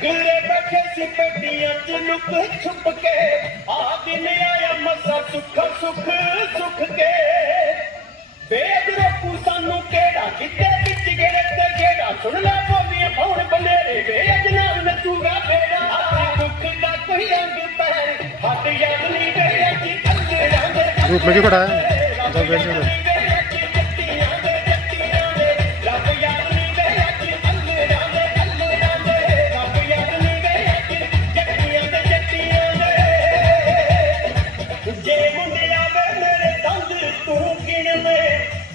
गिले बैठे सी पेटियां च लुक छुप के आ दिन आया मसा सुख सुख सुख के वेद रोकू सानू केड़ा किते विच गिरे ते गेड़ा सुन ले बोलियां पौन बनेरे वे अजनाब ने तूगा बेड़ा अपने दुख दा कोई अंग पैर हट याद नहीं गया कि अंधेरा दे ग्रुप में क्यों खड़ा है तो बैठे हो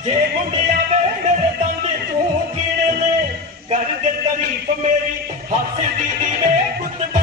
जे मुंडिया वे मेरे दंद तू गिण ले कर दे तारीफ मेरी हंस दी वे पुत